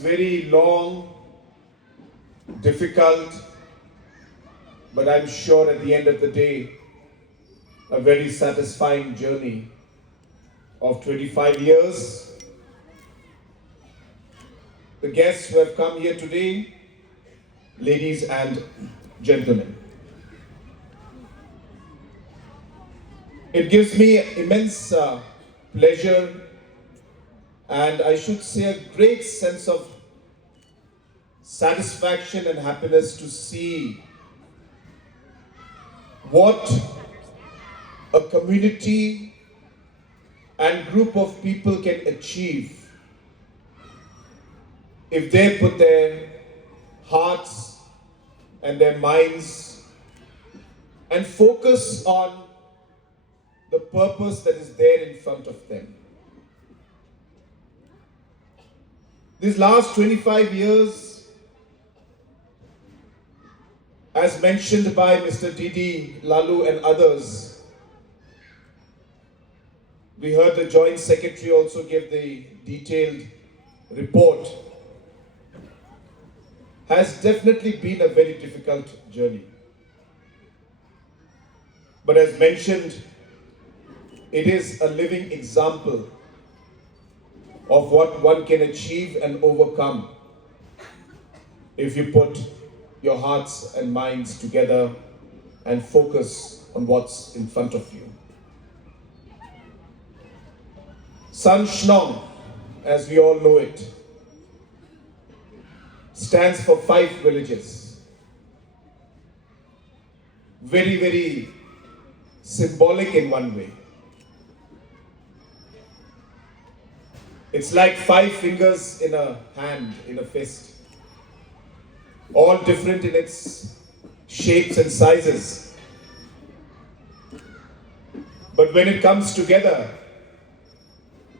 very long, difficult, but I'm sure at the end of the day, a very satisfying journey of 25 years. The guests who have come here today, ladies and gentlemen. It gives me immense pleasure and I should say a great sense of satisfaction and happiness to see what a community and group of people can achieve if they put their hearts and their minds and focus on the purpose that is there in front of them. These last 25 years, as mentioned by Mr. D. Lalu and others, we heard the Joint Secretary also give the detailed report, has definitely been a very difficult journey. But as mentioned, it is a living example of what one can achieve and overcome if you put your hearts and minds together and focus on what's in front of you. San Shnong, as we all know it, stands for 5 villages. Very, very symbolic in one way. It's like 5 fingers in a hand, in a fist. All different in its shapes and sizes. But when it comes together,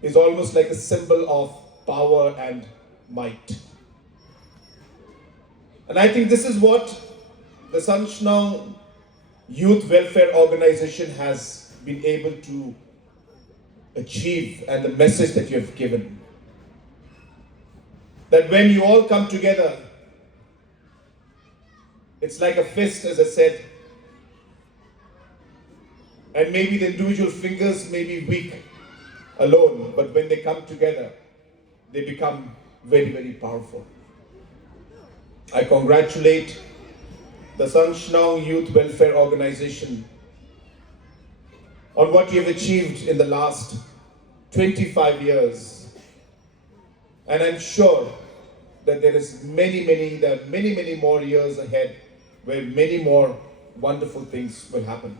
it's almost like a symbol of power and might. And I think this is what the San Shnong Youth Welfare Organization has been able to achieve, and the message that you have given. That when you all come together, it's like a fist, as I said, and maybe the individual fingers may be weak alone, but when they come together, they become very, very powerful. I congratulate the San Shnong Youth Welfare Organization on what you have achieved in the last 25 years. And I'm sure that there are many more years ahead where many more wonderful things will happen.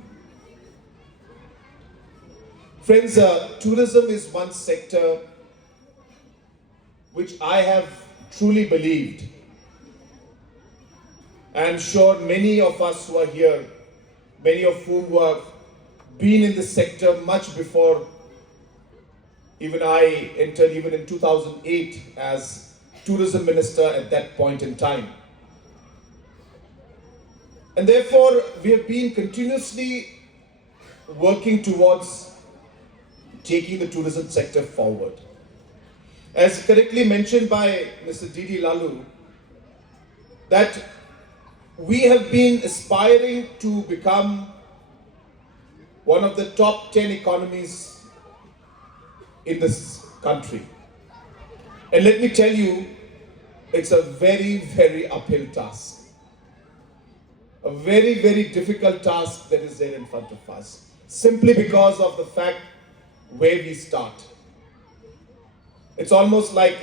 Friends, tourism is one sector which I have truly believed. I'm sure many of us who are here, many of whom who have been in the sector much before even I entered, even in 2008 as tourism minister at that point in time. And therefore, we have been continuously working towards taking the tourism sector forward. As correctly mentioned by Mr. D. Lalu, that we have been aspiring to become one of the top 10 economies in this country. And let me tell you, it's a very, very uphill task. A very, very difficult task that is there in front of us, simply because of the fact where we start. It's almost like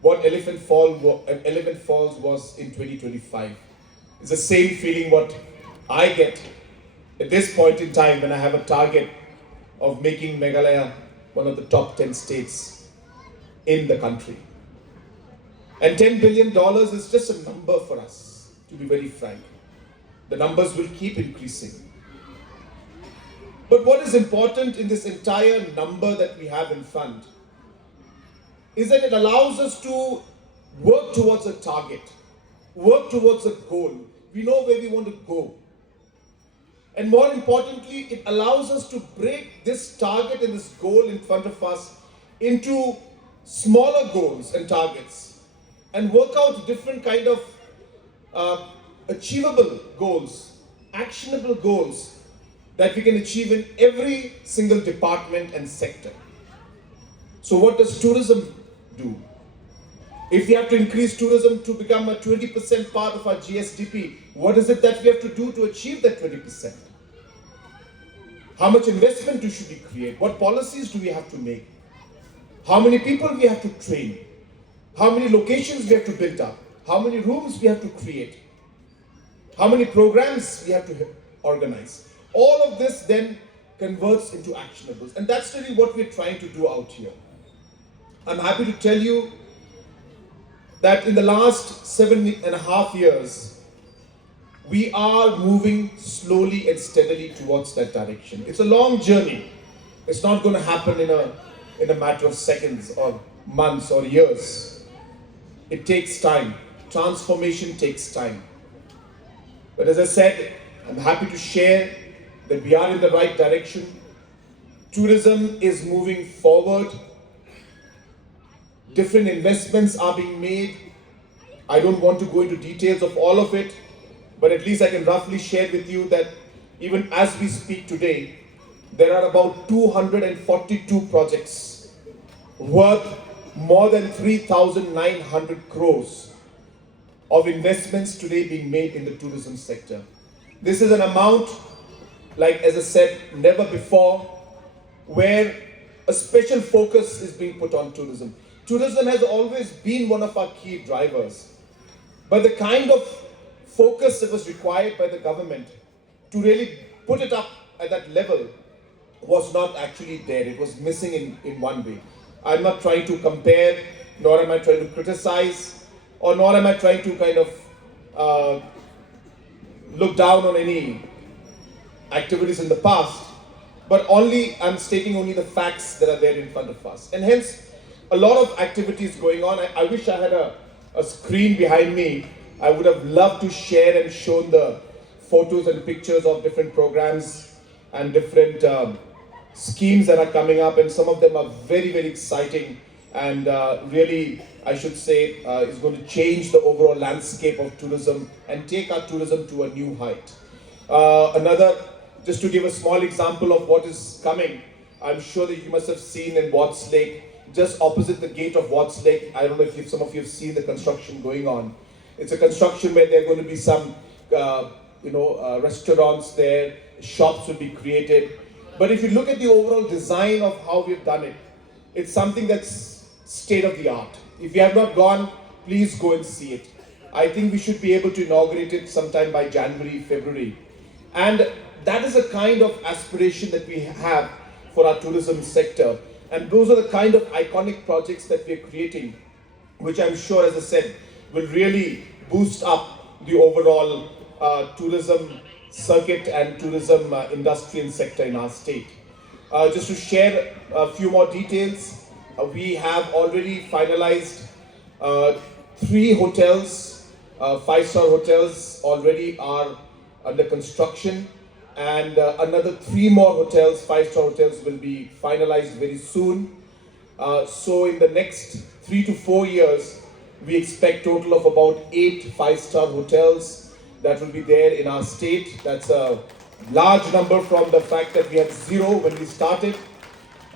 what Elephant Falls was in 2025. It's the same feeling what I get at this point in time when I have a target of making Meghalaya one of the top 10 states in the country. And $10 billion is just a number for us, to be very frank. The numbers will keep increasing. But what is important in this entire number that we have in front is that it allows us to work towards a target, work towards a goal. We know where we want to go. And more importantly, it allows us to break this target and this goal in front of us into smaller goals and targets and work out different kind of achievable goals, actionable goals that we can achieve in every single department and sector. So what does tourism do? If we have to increase tourism to become a 20% part of our GSDP, what is it that we have to do to achieve that 20%? How much investment should we create? What policies do we have to make? How many people we have to train? How many locations we have to build up? How many rooms we have to create? How many programs we have to organize? All of this then converts into actionables. And that's really what we're trying to do out here. I'm happy to tell you that in the last 7.5 years, we are moving slowly and steadily towards that direction. It's a long journey. It's not going to happen in a matter of seconds or months or years. It takes time. Transformation takes time. But as I said, I'm happy to share that we are in the right direction. Tourism is moving forward. Different investments are being made. I don't want to go into details of all of it, but at least I can roughly share with you that even as we speak today, there are about 242 projects worth more than 3,900 crores of investments today being made in the tourism sector. This is an amount, like as I said, never before, where a special focus is being put on tourism. Tourism has always been one of our key drivers, but the kind of focus that was required by the government to really put it up at that level was not actually there. It was missing in one way. I'm not trying to compare, nor am I trying to criticize, or nor am I trying to kind of look down on any activities in the past, but I'm stating only the facts that are there in front of us. And hence, a lot of activities going on. I wish I had a screen behind me. I would have loved to share and shown the photos and pictures of different programs and different schemes that are coming up, and some of them are very, very exciting and really, I should say, is going to change the overall landscape of tourism and take our tourism to a new height. Just to give a small example of what is coming, I'm sure that you must have seen in Watts Lake, just opposite the gate of Watts Lake. I don't know if some of you have seen the construction going on. It's a construction where there are going to be some, restaurants there, shops will be created. But if you look at the overall design of how we've done it, it's something that's state of the art. If you have not gone, please go and see it. I think we should be able to inaugurate it sometime by January, February. And that is a kind of aspiration that we have for our tourism sector. And those are the kind of iconic projects that we're creating, which I'm sure, as I said, will really boost up the overall tourism circuit and tourism industry and sector in our state. Just to share a few more details, we have already finalized 3 hotels, 5-star hotels already are under construction, and another 3 more hotels, 5-star hotels, will be finalized very soon. So in the next 3 to 4 years, we expect total of about 8 5-star hotels that will be there in our state. That's a large number from the fact that we had 0 when we started.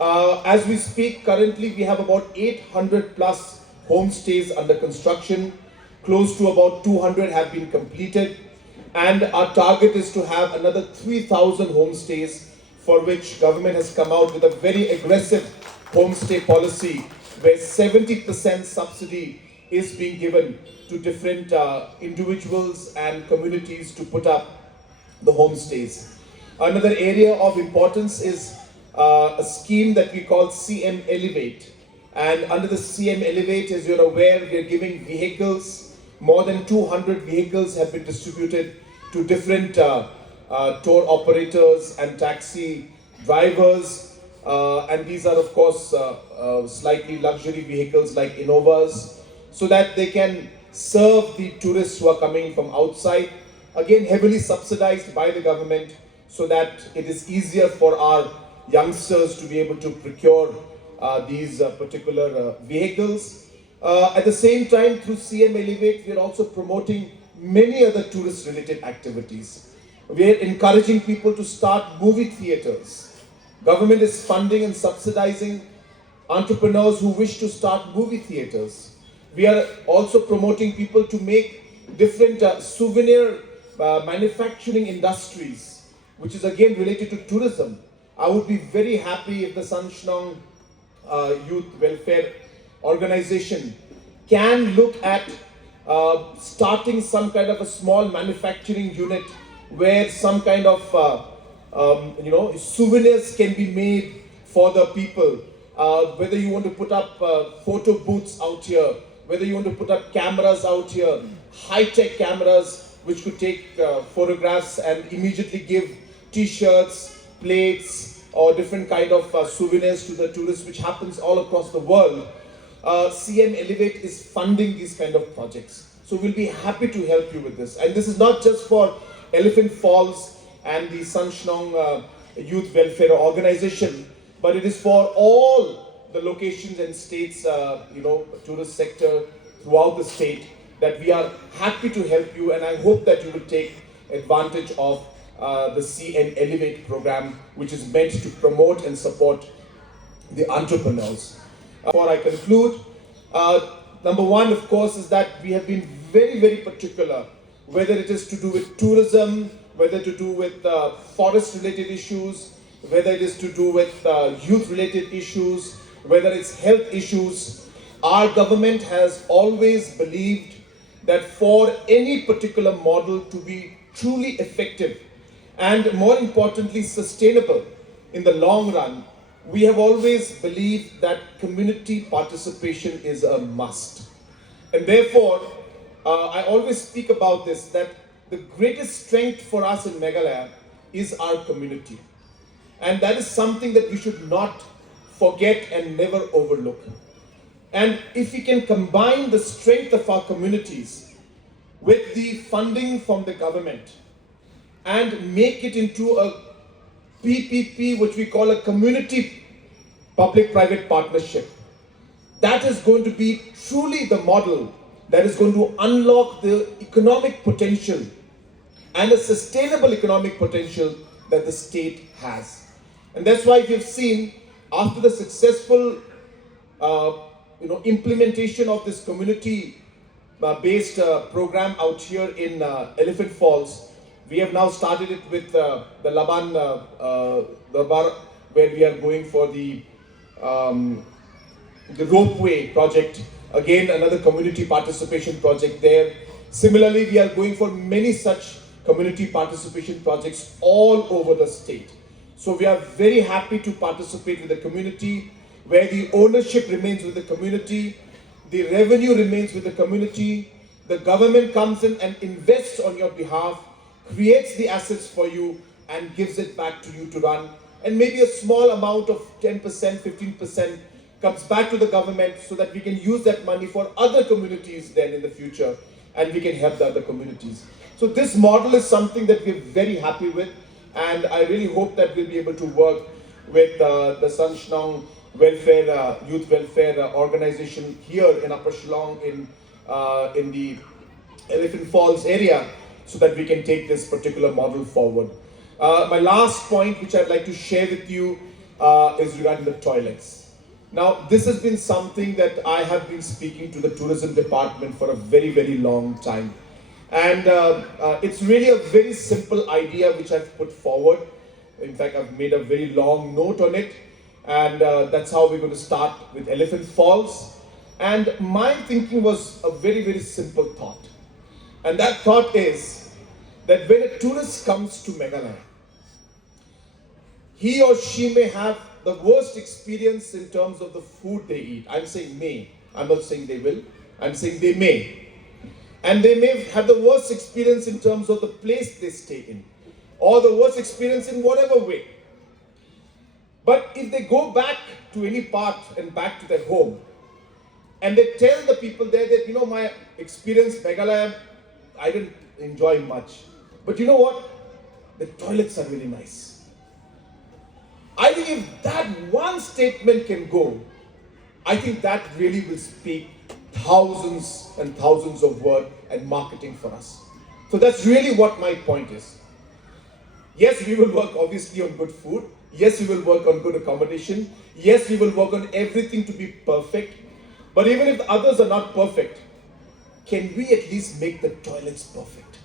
As we speak, currently we have about 800 plus homestays under construction. Close to about 200 have been completed. And our target is to have another 3,000 homestays, for which government has come out with a very aggressive homestay policy where 70% subsidy is being given to different individuals and communities to put up the homestays. Another area of importance is a scheme that we call CM Elevate. And under the CM Elevate, as you're aware, we are giving vehicles. More than 200 vehicles have been distributed to different tour operators and taxi drivers. And these are, of course, slightly luxury vehicles like Innovas, so that they can serve the tourists who are coming from outside. Again, heavily subsidized by the government, so that it is easier for our youngsters to be able to procure these particular vehicles. At the same time, through CM Elevate, we are also promoting many other tourist-related activities. We are encouraging people to start movie theaters. Government is funding and subsidizing entrepreneurs who wish to start movie theaters. We are also promoting people to make different souvenir manufacturing industries, which is again related to tourism. I would be very happy if the San Shnong Youth Welfare Organization can look at starting some kind of a small manufacturing unit where some kind of souvenirs can be made for the people. Whether you want to put up photo booths out here, whether you want to put up cameras out here, high-tech cameras which could take photographs and immediately give t-shirts, plates, or different kind of souvenirs to the tourists, which happens all across the world. CM Elevate is funding these kind of projects. So we'll be happy to help you with this. And this is not just for Elephant Falls and the San Shnong Youth Welfare Organization, but it is for all the locations and states, tourist sector throughout the state, that we are happy to help you, and I hope that you will take advantage of the CM Elevate program, which is meant to promote and support the entrepreneurs. Before I conclude, number one, of course, is that we have been very, very particular, whether it is to do with tourism, whether to do with forest-related issues, whether it is to do with youth-related issues, whether it's health issues. Our government has always believed that for any particular model to be truly effective and, more importantly, sustainable in the long run, we have always believed that community participation is a must. And therefore, I always speak about this, that the greatest strength for us in Meghalaya is our community. And that is something that we should not forget and never overlook. And if we can combine the strength of our communities with the funding from the government and make it into a PPP, which we call a community public-private partnership, that is going to be truly the model that is going to unlock the economic potential and the sustainable economic potential that the state has. And that's why we've seen, after the successful implementation of this community-based program out here in Elephant Falls, we have now started it with the Laban Darbar, where we are going for the ropeway project. Again, another community participation project there. Similarly, we are going for many such community participation projects all over the state. So we are very happy to participate with the community, where the ownership remains with the community, the revenue remains with the community, the government comes in and invests on your behalf, creates the assets for you and gives it back to you to run. And maybe a small amount of 10%, 15% comes back to the government so that we can use that money for other communities then in the future, and we can help the other communities. So this model is something that we're very happy with, and I really hope that we'll be able to work with the San Shnong Welfare, Youth Welfare Organization here in Upper Shillong in the Elephant Falls area, so that we can take this particular model forward. My last point, which I'd like to share with you, is regarding the toilets. Now, this has been something that I have been speaking to the tourism department for a very, very long time. And it's really a very simple idea which I've put forward. In fact, I've made a very long note on it. And that's how we're going to start with Elephant Falls. And my thinking was a very, very simple thought. And that thought is that when a tourist comes to Meghalaya, he or she may have the worst experience in terms of the food they eat. I'm saying may. I'm not saying they will. I'm saying they may. And they may have the worst experience in terms of the place they stay in, or the worst experience in whatever way. But if they go back to any part and back to their home, and they tell the people there that, my experience, Meghalaya, I didn't enjoy much. But you know what? The toilets are really nice. I think if that one statement can go, I think that really will speak thousands and thousands of work and marketing for us. So that's really what my point is. Yes, we will work obviously on good food. Yes, we will work on good accommodation. Yes, we will work on everything to be perfect. But even if the others are not perfect, can we at least make the toilets perfect?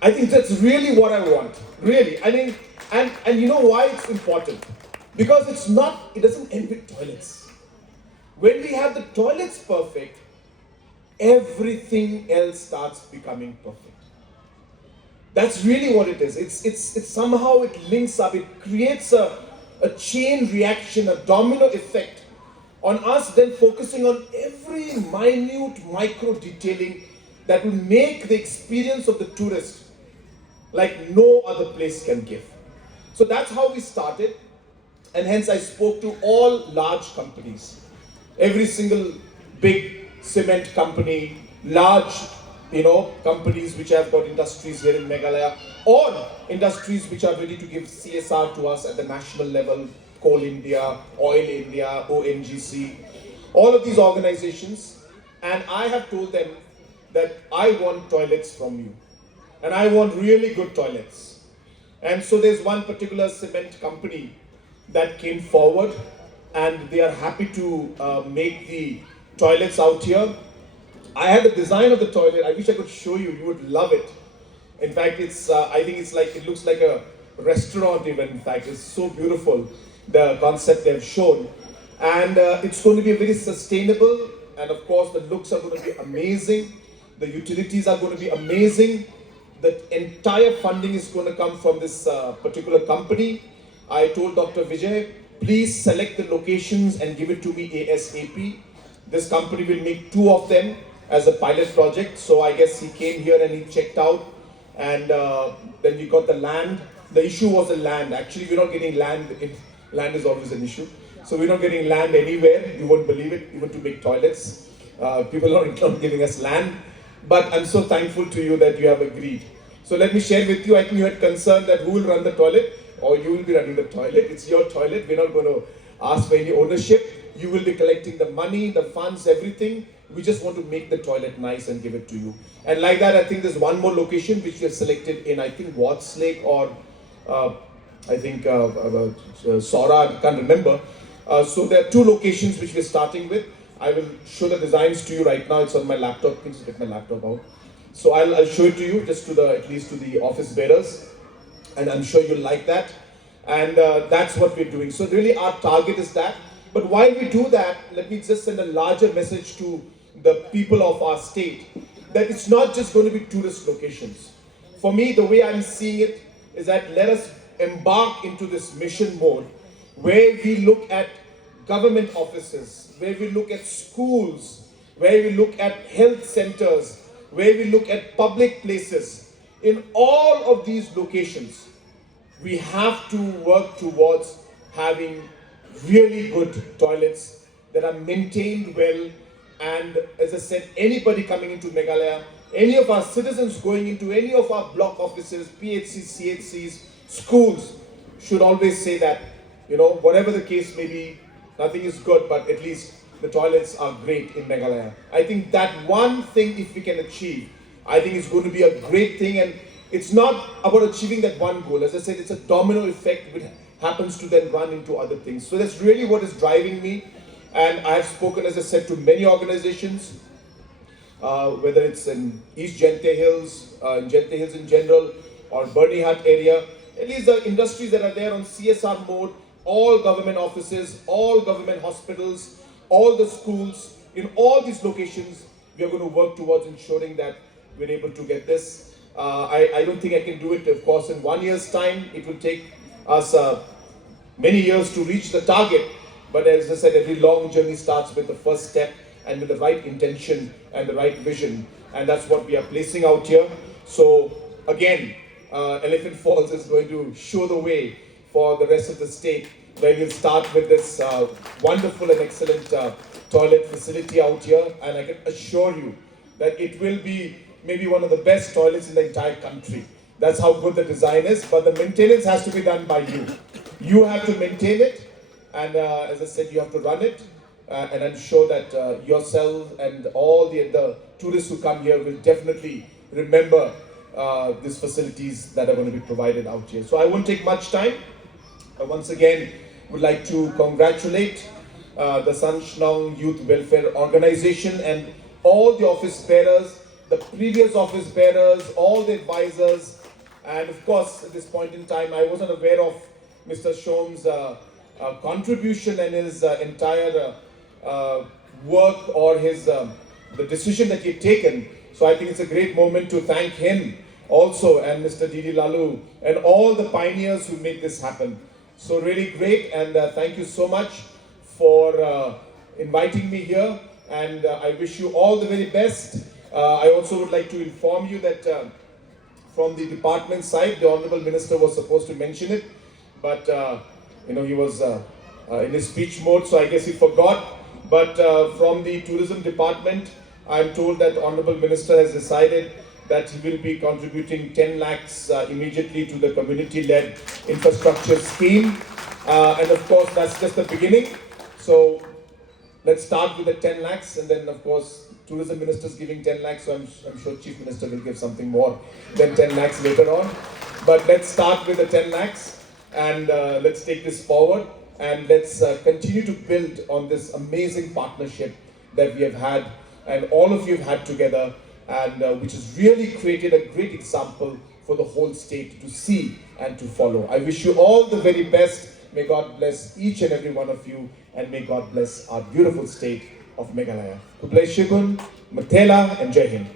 I think that's really what I want. Really. I mean, and you know why it's important? Because it doesn't end with toilets. When we have the toilets perfect, everything else starts becoming perfect. That's really what it is. It's somehow it links up, it creates a chain reaction, a domino effect on us then focusing on every minute micro detailing that will make the experience of the tourist like no other place can give. So that's how we started, and hence I spoke to all large companies, every single big cement company, large companies which have got industries here in Meghalaya, or industries which are ready to give CSR to us at the national level, Coal India, Oil India, ONGC, all of these organizations. And I have told them that I want toilets from you. And I want really good toilets. And so there's one particular cement company that came forward, and they are happy to make the toilets out here. I had the design of the toilet. I wish I could show you. You would love it. In fact, I think it looks like a restaurant even. In fact, it's so beautiful, the concept they've shown. And it's going to be very sustainable. And of course, the looks are going to be amazing. The utilities are going to be amazing. The entire funding is going to come from this particular company. I told Dr. Vijay, please select the locations and give it to me ASAP. This company will make 2 of them as a pilot project. So I guess he came here and he checked out, and then we got the land. The issue was the land. Actually, we're not getting land. Land is always an issue. So we're not getting land anywhere. You won't believe it, even to make toilets. People are not giving us land. But I'm so thankful to you that you have agreed. So let me share with you, I think you had concern that who will run the toilet, or you will be running the toilet. It's your toilet. We're not going to ask for any ownership. You will be collecting the money, the funds, everything. We just want to make the toilet nice and give it to you. And like that, I think there's one more location which we have selected in, I think, Watts Lake or Sora, I can't remember. So there are 2 locations which we're starting with. I will show the designs to you right now. It's on my laptop. Please get my laptop out. So I'll show it to you, just at least to the office bearers. And I'm sure you'll like that. And that's what we're doing. So really our target is that. But while we do that, let me just send a larger message to the people of our state that it's not just going to be tourist locations. For me, the way I'm seeing it is that let us embark into this mission mode where we look at government offices, where we look at schools, where we look at health centers, where we look at public places. In all of these locations, we have to work towards having really good toilets that are maintained well. And as I said, anybody coming into Meghalaya, any of our citizens going into any of our block offices, PHCs, CHCs, schools, should always say that, whatever the case may be, nothing is good, but at least the toilets are great in Meghalaya. I think that one thing, if we can achieve, I think it's going to be a great thing. And it's not about achieving that one goal. As I said, it's a domino effect which happens to then run into other things. So that's really what is driving me. And I've spoken, as I said, to many organizations, whether it's in East Gente Hills in general, or Bernie Hut area. At least the industries that are there on CSR mode, all government offices, all government hospitals, all the schools, in all these locations, we are going to work towards ensuring that we're able to get this. I don't think I can do it, of course, in 1 year's time. It will take us many years to reach the target. But as I said, every long journey starts with the first step and with the right intention and the right vision. And that's what we are placing out here. So again, Elephant Falls is going to show the way for the rest of the state, where we'll start with this wonderful and excellent toilet facility out here. And I can assure you that it will be maybe one of the best toilets in the entire country. That's how good the design is. But the maintenance has to be done by you. You have to maintain it. And as I said, you have to run it. and I'm sure that yourself and all the tourists who come here will definitely remember these facilities that are going to be provided out here. So I won't take much time. Once again, would like to congratulate the San Shnong Youth Welfare Organization and all the office bearers, the previous office bearers, all the advisors, and of course at this point in time I wasn't aware of Mr. Shom's contribution and his entire work or his the decision that he'd taken. So I think it's a great moment to thank him also, and Mr. D Lalu and all the pioneers who made this happen. So really great, and thank you so much for inviting me here, and I wish you all the very best. I also would like to inform you that from the department side, the Honorable Minister was supposed to mention it, but he was in his speech mode, so I guess he forgot. But from the tourism department, I'm told that Honorable Minister has decided that he will be contributing 10 lakhs immediately to the community-led infrastructure scheme. And of course, that's just the beginning. So let's start with the 10 lakhs, and then of course, Tourism Minister is giving 10 lakhs, so I'm sure Chief Minister will give something more than 10 lakhs later on. But let's start with the 10 lakhs, and let's take this forward, and let's continue to build on this amazing partnership that we have had, and all of you have had together, and which has really created a great example for the whole state to see and to follow. I wish you all the very best. May God bless each and every one of you, and may God bless our beautiful state of Meghalaya. Kublai Shikun, Mathela, and Jai Hind.